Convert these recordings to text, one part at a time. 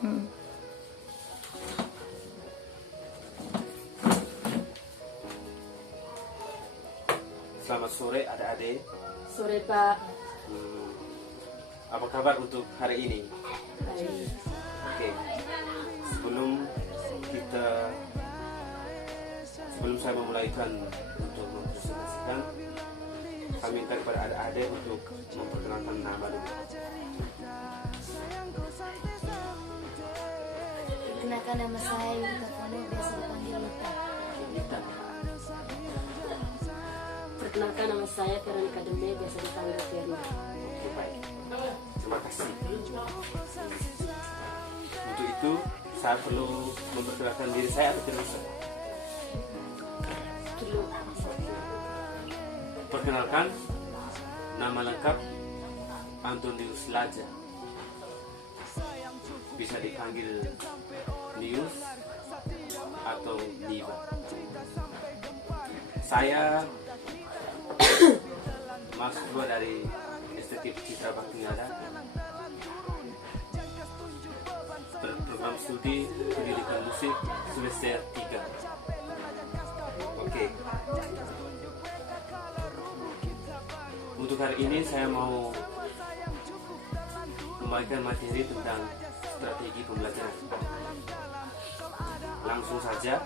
Selamat sore adik-adik. Sore Pak. Apa kabar untuk hari ini? Baik. Oke. Sebelum saya memulaikan untuk mempresentasikan, kami minta kepada adik-adik untuk memperkenalkan nama dulu. Perkenalkan, nama saya Yulita Fono, biasa dipanggil Lita. Lita. Perkenalkan, nama saya Veronica Deme, biasa dipanggil Firma. Oke, baik. Terima kasih. Untuk itu, saya perlu memperkenalkan diri saya atau tidak usah? Dulu. Perkenalkan, nama lengkap Antonius Laja. Bisa dipanggil Nius atau Niva. Saya mahasiswa dari Estetik Citra Baktiada, berprogram studi pendidikan musik semester 3. Oke. Untuk hari ini saya mau membagikan materi tentang strategi pembelajaran. Langsung saja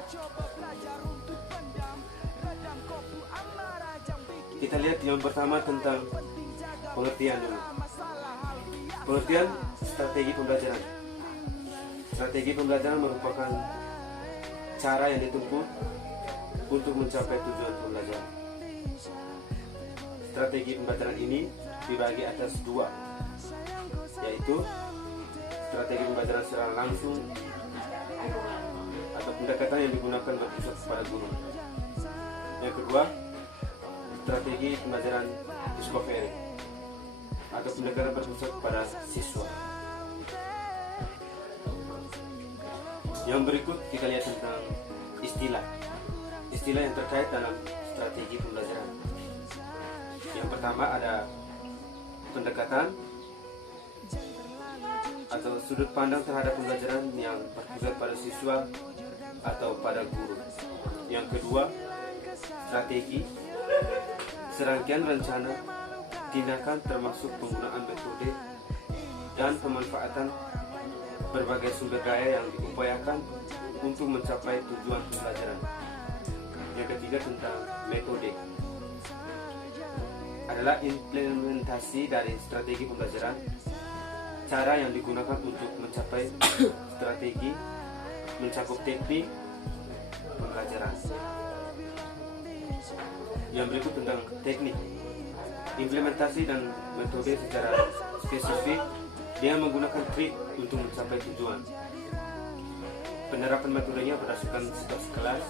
kita lihat yang pertama tentang pengertian dulu. Pengertian strategi pembelajaran. Strategi pembelajaran merupakan cara yang ditempuh untuk mencapai tujuan pembelajaran. Strategi pembelajaran ini dibagi atas dua, yaitu strategi pembelajaran secara langsung atau pendekatan yang digunakan berpusat pada guru. Yang kedua, strategi pembelajaran discovery atau pendekatan berpusat pada siswa. Yang berikut kita lihat tentang istilah yang terkait dalam strategi pembelajaran. Yang pertama ada pendekatan atau sudut pandang terhadap pembelajaran yang berpusat pada siswa atau pada guru. Yang kedua, strategi, serangkaian rencana, tindakan termasuk penggunaan metode dan pemanfaatan berbagai sumber daya yang diupayakan untuk mencapai tujuan pembelajaran. Yang ketiga tentang metode, adalah implementasi dari strategi pembelajaran, cara yang digunakan untuk mencapai strategi, mencakup teknik pembelajaran. Yang berikut tentang teknik, implementasi dan metode secara spesifik dengan menggunakan trik untuk mencapai tujuan. Penerapan metodenya berdasarkan situasi kelas,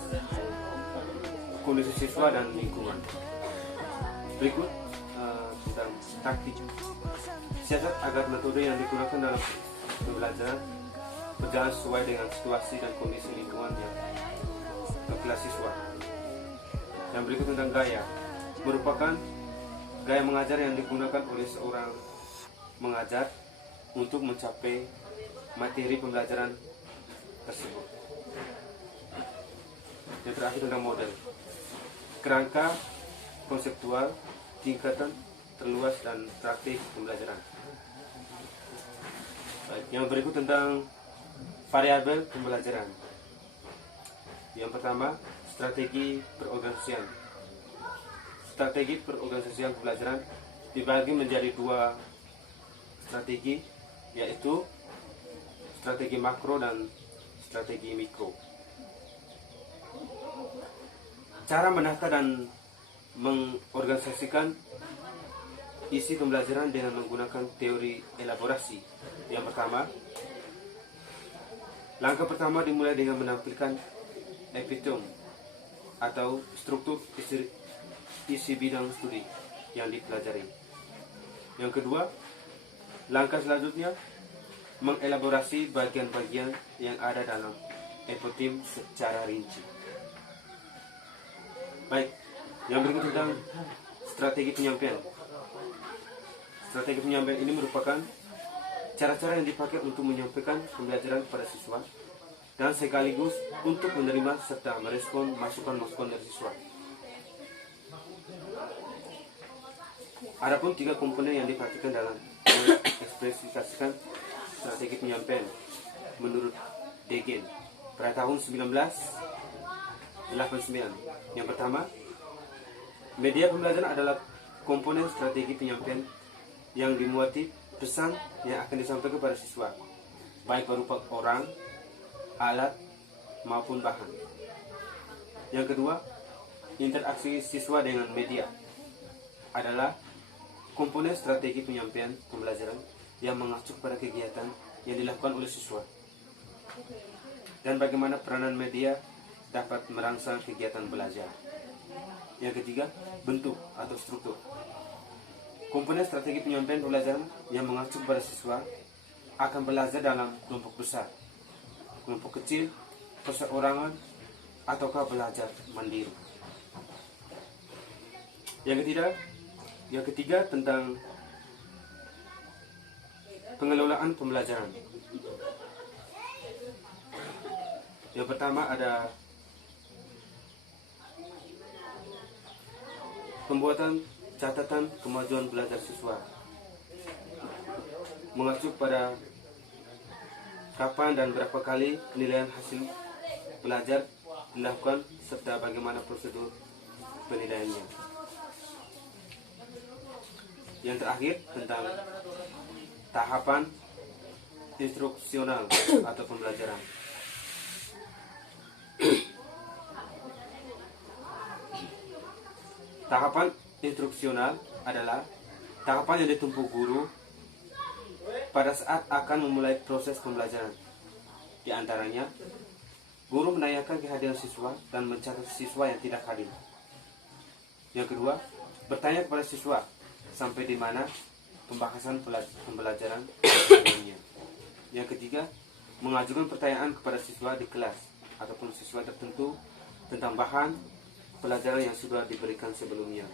kondisi siswa dan lingkungan. Berikut tentang taktik, siasat agar metode yang digunakan dalam pembelajaran berjalan sesuai dengan situasi dan kondisi lingkungan yang kelas siswa. Yang berikut tentang gaya, merupakan gaya mengajar yang digunakan oleh seorang mengajar untuk mencapai materi pembelajaran tersebut. Yang terakhir tentang model, kerangka konseptual, tingkatan terluas dan praktik pembelajaran. Baik, yang berikut tentang variabel pembelajaran. Yang pertama, strategi perorganisasian. Strategi perorganisasian pembelajaran dibagi menjadi dua strategi, yaitu strategi makro dan strategi mikro. Cara menata dan mengorganisasikan isi pembelajaran dengan menggunakan teori elaborasi. Yang pertama, langkah pertama dimulai dengan menampilkan epitome atau struktur isi bidang studi yang dipelajari. Yang kedua, langkah selanjutnya mengelaborasi bagian-bagian yang ada dalam epitome secara rinci. Baik, yang berikut tentang strategi penyampaian. Strategi penyampaian ini merupakan cara-cara yang dipakai untuk menyampaikan pembelajaran kepada siswa, dan sekaligus untuk menerima serta merespon masukan-masukan dari siswa. Adapun 3 komponen yang diperhatikan dalam mengekspresifikasikan strategi penyampaian menurut Degen pada tahun 1989. Yang pertama, media pembelajaran adalah komponen strategi penyampaian yang dimuati pesan yang akan disampaikan kepada siswa, baik berupa orang, alat, maupun bahan. Yang kedua, interaksi siswa dengan media adalah komponen strategi penyampaian pembelajaran yang mengacu pada kegiatan yang dilakukan oleh siswa dan bagaimana peranan media dapat merangsang kegiatan belajar. Yang ketiga, bentuk atau struktur. Komponen strategi penyampaian pembelajaran yang mengacu pada siswa akan belajar dalam kelompok besar, kelompok kecil, perseorangan, ataukah belajar mandiri. Yang ketiga tentang pengelolaan pembelajaran. Yang pertama ada pembuatan catatan kemajuan belajar siswa, mengacu pada kapan dan berapa kali penilaian hasil belajar dilakukan serta bagaimana prosedur penilaiannya. Yang terakhir tentang tahapan instruksional atau pembelajaran. Tahapan instruksional adalah tahapan yang ditempuh guru pada saat akan memulai proses pembelajaran. Di antaranya, guru menanyakan kehadiran siswa dan mencatat siswa yang tidak hadir. Yang kedua, bertanya kepada siswa sampai di mana pembahasan pembelajaran sebelumnya. Yang ketiga, mengajukan pertanyaan kepada siswa di kelas ataupun siswa tertentu tentang bahan pelajaran yang sudah diberikan sebelumnya.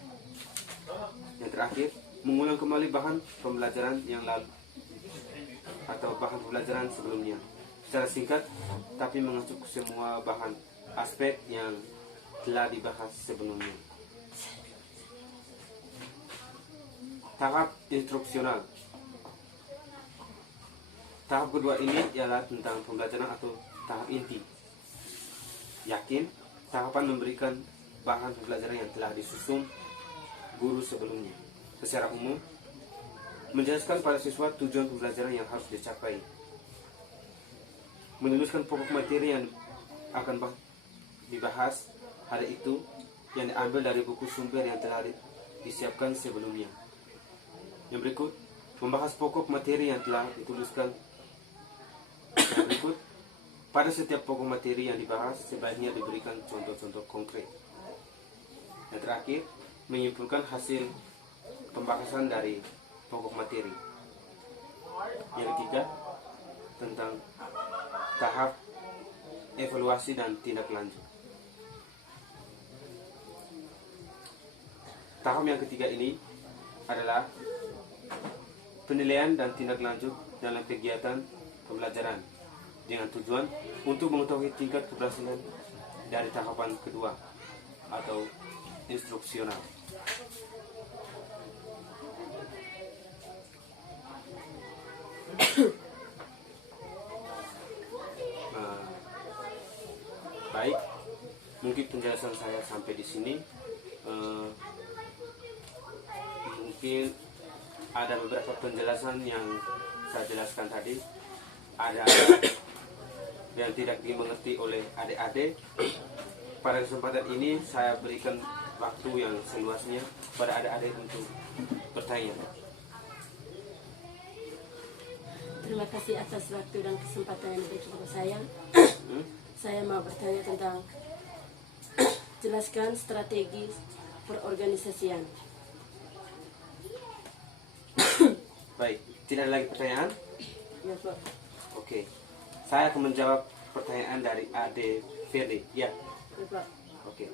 Yang terakhir, mengulang kembali bahan pembelajaran yang lalu atau bahan pembelajaran sebelumnya secara singkat tapi mengacu semua bahan aspek yang telah dibahas sebelumnya. Tahap instruksional. Tahap kedua ini ialah tentang pembelajaran atau tahap inti. Yakin, tahapan memberikan bahan pembelajaran yang telah disusun guru sebelumnya. Secara umum, menjelaskan pada siswa tujuan pembelajaran yang harus dicapai. Menuliskan pokok materi yang akan dibahas hari itu yang diambil dari buku sumber yang telah disiapkan sebelumnya. Yang berikut, membahas pokok materi yang telah dituliskan. Yang berikut, pada setiap pokok materi yang dibahas sebaiknya diberikan contoh-contoh konkret. Yang terakhir, menyimpulkan hasil pembahasan dari pokok materi. Yang ketiga, tentang tahap evaluasi dan tindak lanjut. Tahap yang ketiga ini adalah penilaian dan tindak lanjut dalam kegiatan pembelajaran dengan tujuan untuk mengetahui tingkat keberhasilan dari tahapan kedua atau instruksional. Baik, mungkin penjelasan saya sampai di sini. Mungkin ada beberapa penjelasan yang saya jelaskan tadi ada yang tidak dimengerti oleh adik-adik. Pada kesempatan ini saya berikan waktu yang seluasnya pada adik-adik untuk bertanya. Terima kasih atas waktu dan kesempatan yang diberikan kepada saya. Saya mau bertanya tentang jelaskan strategi perorganisasian. Baik, tidak ada lagi pertanyaan? Ya, Pak. Oke, saya akan menjawab pertanyaan dari Ade Firly. Ya. Ya, Pak. Oke.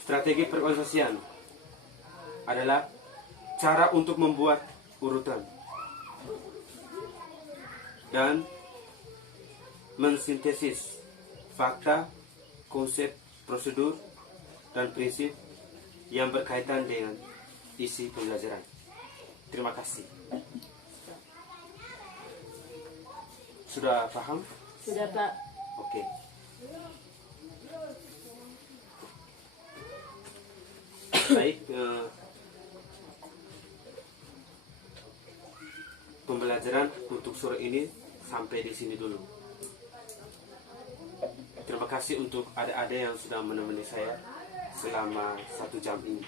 Strategi perorganisasian adalah cara untuk membuat urutan dan mensintesis fakta, konsep, prosedur, dan prinsip yang berkaitan dengan isi pembelajaran. Terima kasih. Sudah paham? Sudah Pak. Oke. Baik, pembelajaran untuk sore ini sampai di sini dulu. Terima kasih untuk adik-adik yang sudah menemani saya selama 1 jam ini.